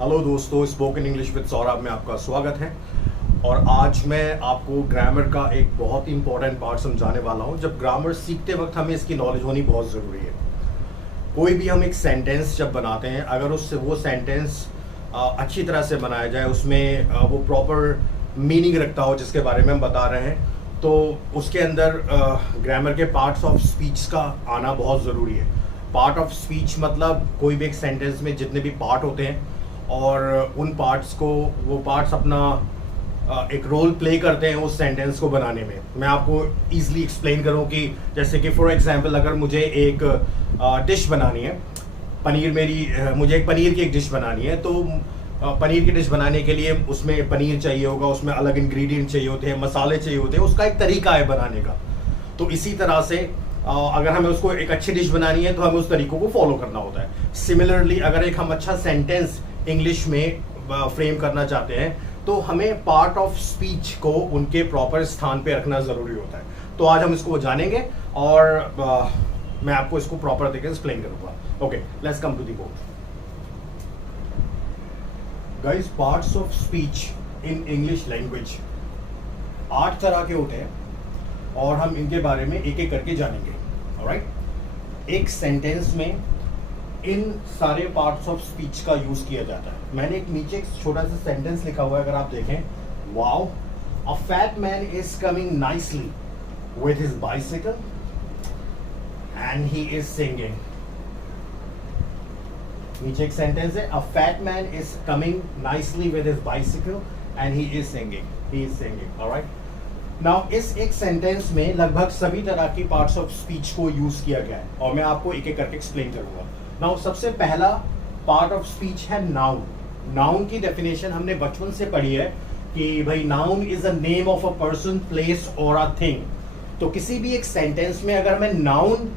Hello दोस्तों, spoken English with Saurabh में आपका स्वागत है। और आज मैं आपको ग्रामर का एक बहुत ही इंपॉर्टेंट पार्ट समझाने वाला हूं। जब ग्रामर सीखते वक्त हमें इसकी नॉलेज होनी बहुत ज़रूरी है। कोई भी हम एक सेंटेंस जब बनाते हैं, अगर उससे वो सेंटेंस अच्छी तरह से बनाया जाए, उसमें वो प्रॉपर मीनिंग रखता हो जिसके बारे में हम बता रहे हैं, तो उसके अंदर ग्रामर के पार्ट्स ऑफ स्पीच का आना बहुत ज़रूरी है। पार्ट ऑफ स्पीच मतलब कोई भी एक सेंटेंस में जितने भी पार्ट होते हैं और उन पार्ट्स को वो पार्ट्स अपना एक रोल प्ले करते हैं उस सेंटेंस को बनाने में। मैं आपको ईजिली एक्सप्लेन करूं कि जैसे कि फॉर एग्जांपल अगर मुझे एक डिश बनानी है, मुझे एक पनीर की एक डिश बनानी है, तो पनीर की डिश बनाने के लिए उसमें पनीर चाहिए होगा, उसमें अलग इंग्रेडिएंट चाहिए होते हैं, मसाले चाहिए होते हैं, उसका एक तरीका है बनाने का। तो इसी तरह से अगर हमें उसको एक अच्छी डिश बनानी है तो हमें उस तरीकों को फॉलो करना होता है। सिमिलरली अगर एक हम अच्छा सेंटेंस इंग्लिश में फ्रेम करना चाहते हैं तो हमें पार्ट ऑफ स्पीच को उनके प्रॉपर स्थान पे रखना ज़रूरी होता है। तो आज हम इसको जानेंगे और मैं आपको इसको प्रॉपर तरीके से एक्सप्लेन करूंगा। Okay, let's come to the board. Guys, parts of speech in English language 8 तरह के होते हैं और हम इनके बारे में एक एक करके जानेंगे। ऑलराइट, एक सेंटेंस में इन सारे पार्ट्स ऑफ स्पीच का यूज किया जाता है। मैंने एक नीचे एक छोटा सा सेंटेंस लिखा हुआ है, अगर आप देखें, wow, a fat man is coming nicely with his bicycle and he is singing. नीचे एक सेंटेंस है, अ fat man is coming nicely with his bicycle and he is singing. Alright, now इस एक सेंटेंस में लगभग सभी तरह की पार्ट्स ऑफ स्पीच को यूज किया गया है और मैं आपको एक एक करके एक्सप्लेन करूंगा। नाउ सबसे पहला पार्ट ऑफ स्पीच है नाउन। नाउन की डेफिनेशन हमने बचपन से पढ़ी है कि भाई noun is a name of a person, place और अ थिंग। तो किसी भी एक सेंटेंस में अगर हमें नाउन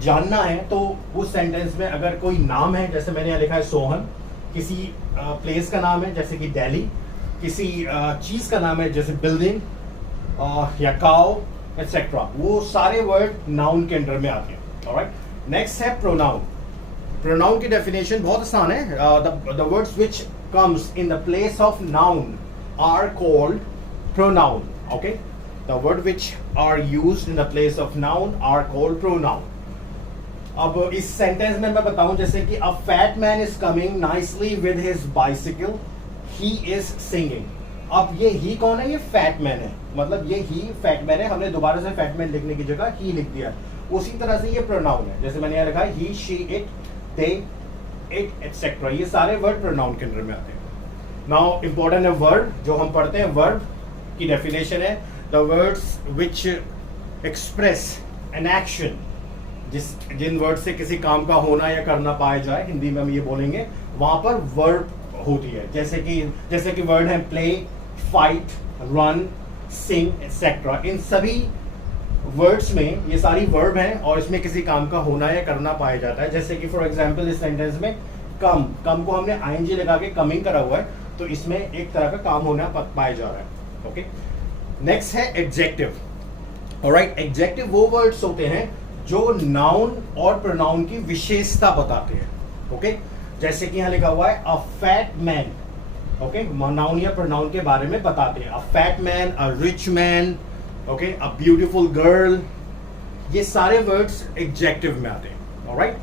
जानना है तो उस सेंटेंस में अगर कोई नाम है, जैसे मैंने यहाँ लिखा है सोहन, किसी प्लेस का नाम है जैसे कि दिल्ली, किसी चीज का नाम है जैसे बिल्डिंग या काउ एटसेट्रा, वो सारे वर्ड नाउन के अंडर में आते हैं। ऑलराइट, नेक्स्ट है प्रोनाउन। प्रोनाउन की डेफिनेशन बहुत आसान है। The words which comes in the place of noun are called pronoun. Okay, the word which are used in the place of noun are called pronoun. अब इस sentence में मैं बताऊं, जैसे कि a fat man is coming nicely with his bicycle, he is singing. अब ये ही कौन है? ये फैट मैन है, मतलब ये ही फैट मैन है। हमने दोबारा से फैट मैन लिखने की जगह ही लिख दिया। उसी तरह से ये प्रोनाउन है, जैसे मैंने यहाँ लिखा है he, she, it, they, it etcetera, ये सारे वर्ड प्रोनाउन के अंदर में आते हैं। नाउ इंपॉर्टेंट है वर्ब, जो हम पढ़ते हैं। वर्ब की डेफिनेशन है the words which express an action, जिन वर्ड से किसी काम का होना या करना पाया जाए, हिंदी में हम ये बोलेंगे, वहां पर वर्ब होती है। जैसे कि वर्ड है प्ले, फाइट, रन, सिंग एटसेट्रा। इन सभी वर्ड्स में ये सारी वर्ब हैं और इसमें किसी काम का होना या करना पाया जाता है। जैसे कि फॉर एग्जांपल इस सेंटेंस में कम को हमने आईएनजी लगा के कमिंग करा हुआ है, तो इसमें एक तरह का काम होना पाया जा रहा है। ओके, नेक्स्ट है एडजेक्टिव। ऑलराइट, एडजेक्टिव वो वर्ड्स होते हैं जो नाउन और प्रोनाउन की विशेषता बताते हैं। ओके, जैसे कि यहाँ लिखा हुआ है अ फैट मैन। ओके, नाउन या प्रोनाउन के बारे में बताते हैं। अ fat man, a rich man, okay, a beautiful girl, ये सारे वर्ड्स एडजेक्टिव में आते हैं। ऑलराइट,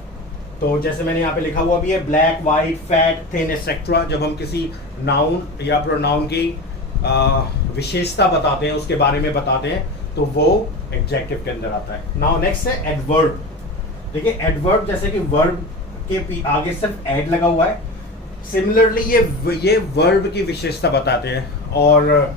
तो जैसे मैंने यहाँ पे लिखा हुआ भी है black, white, fat, thin etcetera. जब हम किसी नाउन या प्रोनाउन की विशेषता बताते हैं, उसके बारे में बताते हैं, तो वो एडजेक्टिव के अंदर आता है। नाउ नेक्स्ट है एडवर्ब। देखिए एडवर्ब, जैसे कि वर्ब के आगे सिर्फ एड लगा हुआ है, सिमिलरली ये वर्ब की विशेषता बताते हैं और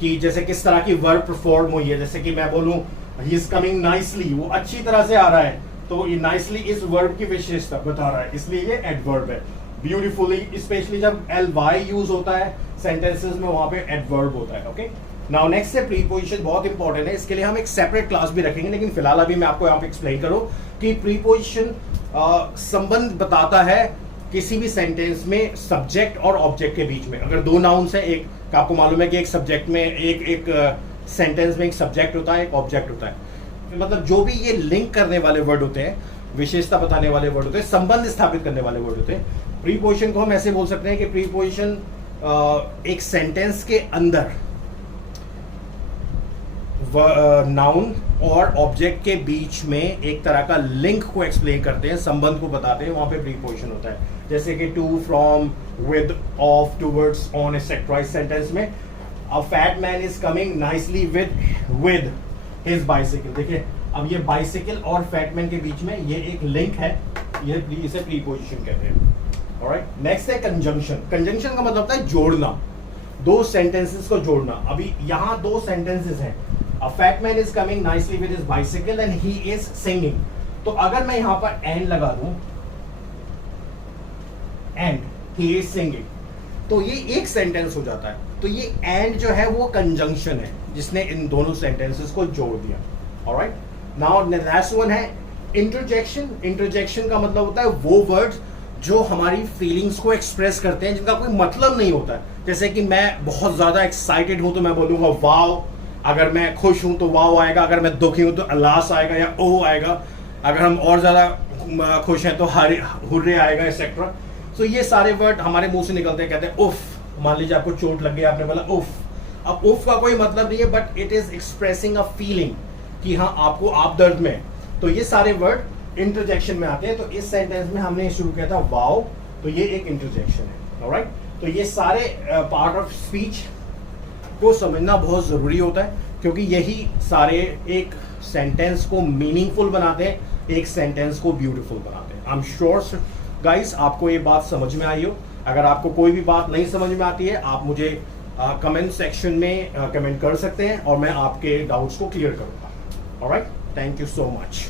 कि जैसे किस तरह की वर्ब परफॉर्म हुई है। जैसे कि मैं बोलूं ही इज कमिंग नाइसली, वो अच्छी तरह से आ रहा है, तो ये नाइसली इस वर्ब की विशेषता बता रहा है, इसलिए ये एडवर्ब है। ब्यूटीफुली, स्पेशली जब ly यूज होता है सेंटेंसेस में, वहां पे एडवर्ब होता है। ओके, नाउ नेक्स्ट है प्रीपोजिशन। बहुत इंपॉर्टेंट है, इसके लिए हम एक सेपरेट क्लास भी रखेंगे, लेकिन फिलहाल अभी मैं आपको यहाँ पे एक्सप्लेन करूं कि प्रीपोजिशन संबंध बताता है किसी भी सेंटेंस में सब्जेक्ट और ऑब्जेक्ट के बीच में। अगर दो नाउन्स है, एक आपको मालूम है कि एक सब्जेक्ट में एक सेंटेंस में एक सब्जेक्ट होता है, एक ऑब्जेक्ट होता है, मतलब जो भी ये लिंक करने वाले वर्ड होते हैं, विशेषता बताने वाले वर्ड होते हैं, संबंध स्थापित करने वाले वर्ड होते हैं, प्रीपोजिशन को हम ऐसे बोल सकते हैं कि प्रीपोजिशन एक सेंटेंस के अंदर नाउन और ऑब्जेक्ट के बीच में एक तरह का लिंक को एक्सप्लेन करते हैं, संबंध को बताते हैं, वहां पे प्रीपोजिशन होता है। जैसे कि to, from, with, of, towards, on etcetera. इस सेंटेंस में a fat man is coming nicely with his bicycle. देखिए अब ये बाइसिकल और फैट मैन के बीच में ये एक लिंक है, ये इसे प्रीपोजिशन कहते हैं। ऑलराइट, नेक्स्ट है कंजंक्शन। कंजंक्शन का मतलब होता है जोड़ना, दो सेंटेंसेस को जोड़ना। अभी यहाँ दो सेंटेंसेस हैं, अ fat man is coming nicely with his bicycle and he is singing. तो अगर मैं यहाँ पर एंड लगा दूं, एंड ही इज सिंगिंग, तो ये एक सेंटेंस हो जाता है। तो ये एंड जो है वो कंजंक्शन है जिसने इन दोनों सेंटेंसेस को जोड़ दिया। ऑलराइट, नाउ नेक्स्ट वन है इंटरजेक्शन। इंटरजेक्शन का मतलब होता है वो वर्ड्स जो हमारी फीलिंग्स को एक्सप्रेस करते हैं, जिनका कोई मतलब नहीं होता है। जैसे कि मैं बहुत ज्यादा एक्साइटेड हूं तो मैं बोलूंगा वाओ, अगर मैं खुश हूं तो वाओ आएगा, अगर मैं दुखी हूं तो अलास आएगा या ओ आएगा, अगर हम और ज्यादा खुश हैं तो हुर्रे आएगा, एक्सेट्रा। सो ये सारे वर्ड हमारे मुंह से निकलते हैं, कहते हैं उफ। मान लीजिए आपको चोट लग गई, आपने बोला उफ। अब उफ का कोई मतलब नहीं है, but it is expressing a feeling कि हाँ आपको आप दर्द में। तो ये सारे वर्ड इंटरजेक्शन में आते हैं। तो इस सेंटेंस में हमने शुरू किया था वाओ, तो ये एक इंटरजेक्शन है। ऑलराइट, तो ये सारे पार्ट ऑफ स्पीच को समझना बहुत जरूरी होता है, क्योंकि यही सारे एक सेंटेंस को मीनिंगफुल बनाते हैं, एक सेंटेंस को ब्यूटीफुल बनाते हैं। आई एम श्योर गाइस आपको ये बात समझ में आई हो। अगर आपको कोई भी बात नहीं समझ में आती है, आप मुझे कमेंट सेक्शन में कमेंट कर सकते हैं और मैं आपके डाउट्स को क्लियर करूंगा। Alright, thank you so much.